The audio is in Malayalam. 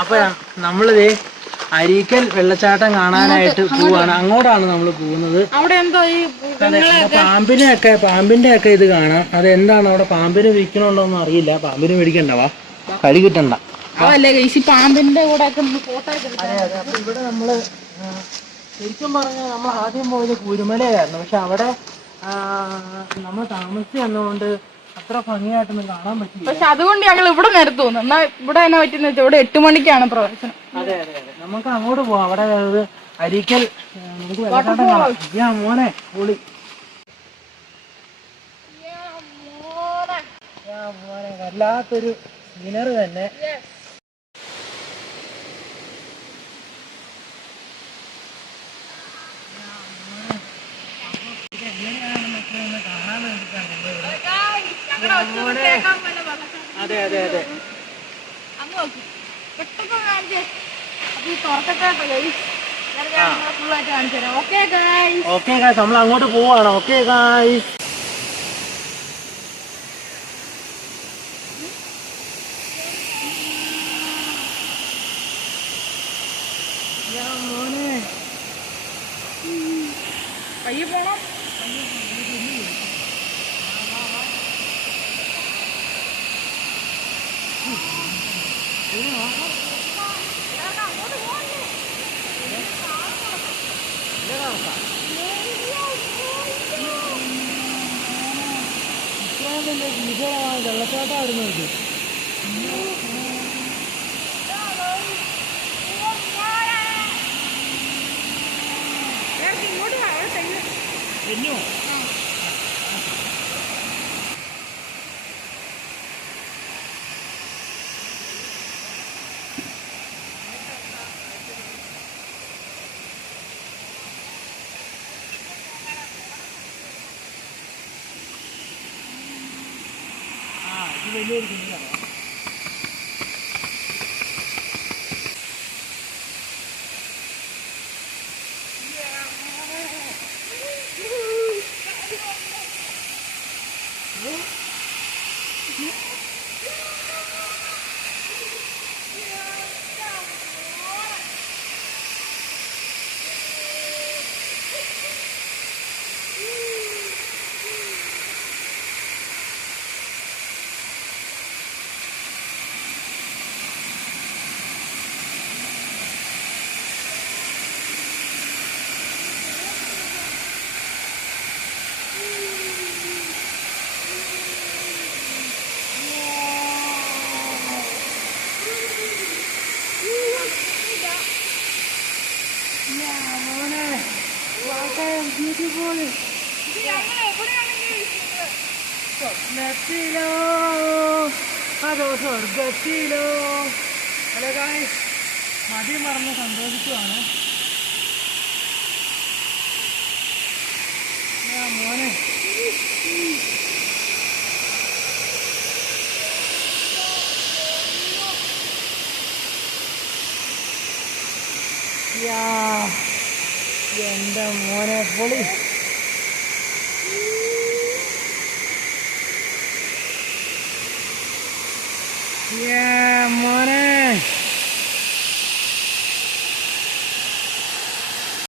അപ്പൊ നമ്മളിത് അരീക്കൽ വെള്ളച്ചാട്ടം കാണാനായിട്ട് പോവാണ്. അങ്ങോട്ടാണ് നമ്മൾ പോകുന്നത്. പാമ്പിന്റെ ഒക്കെ ഇത് കാണാം. അതെന്താണ് അവിടെ പാമ്പിന് വിൽക്കണുണ്ടോന്നും അറിയില്ല. പാമ്പിന് മേടിക്കണ്ടവാ, കടി കിട്ടണ്ട. പാമ്പിന്റെ കൂടെ അപ്പൊ ഇവിടെ നമ്മള് ശരിക്കും പറഞ്ഞാൽ നമ്മൾ ആദ്യം പോയത് കുരുമലയായിരുന്നു. പക്ഷെ അവിടെ നമ്മൾ താമസിച്ച് വന്നുകൊണ്ട് അത്ര ഭംഗിയായിട്ടൊന്നും കാണാൻ പറ്റില്ല. പക്ഷെ അതുകൊണ്ട് ഞങ്ങൾ ഇവിടെ നേരത്തെ തോന്നുന്നു. എന്നാ ഇവിടെ എന്നാ പറ്റുന്ന വെച്ചാൽ ഇവിടെ 8 മണിക്കാണ് പ്രവേശനം. അതെ അതെ അതെ, നമുക്ക് അങ്ങോട്ട് പോവാം. അവിടെ അരീക്കൽ നമുക്ക് മോനെ പൊളി മോനെ വല്ലാത്തൊരു സീനറി തന്നെ. കാണാൻ വേണ്ടിയിട്ടാണ് അതെ അതെ അതെ. ഓക്കെ ഗായ്സ്, നമ്മൾ അങ്ങോട്ട് പോവാണ്. Okay guys. മോനെ കയ്യിൽ പോണം. വെള്ളച്ചാട്ടമായിരുന്നു ഇത്. എന്നോ ഇത് വലിയൊരു കുഞ്ഞാണ്. സ്വപ്നത്തിലോ അതോ സ്വർഗത്തിലോ. ഹലോ ഗായ്സ്, മതി മറന്ന് സന്തോഷിക്കുവാണ്. മോനെ എന്റെ മോനെ പൊളി. മോനെ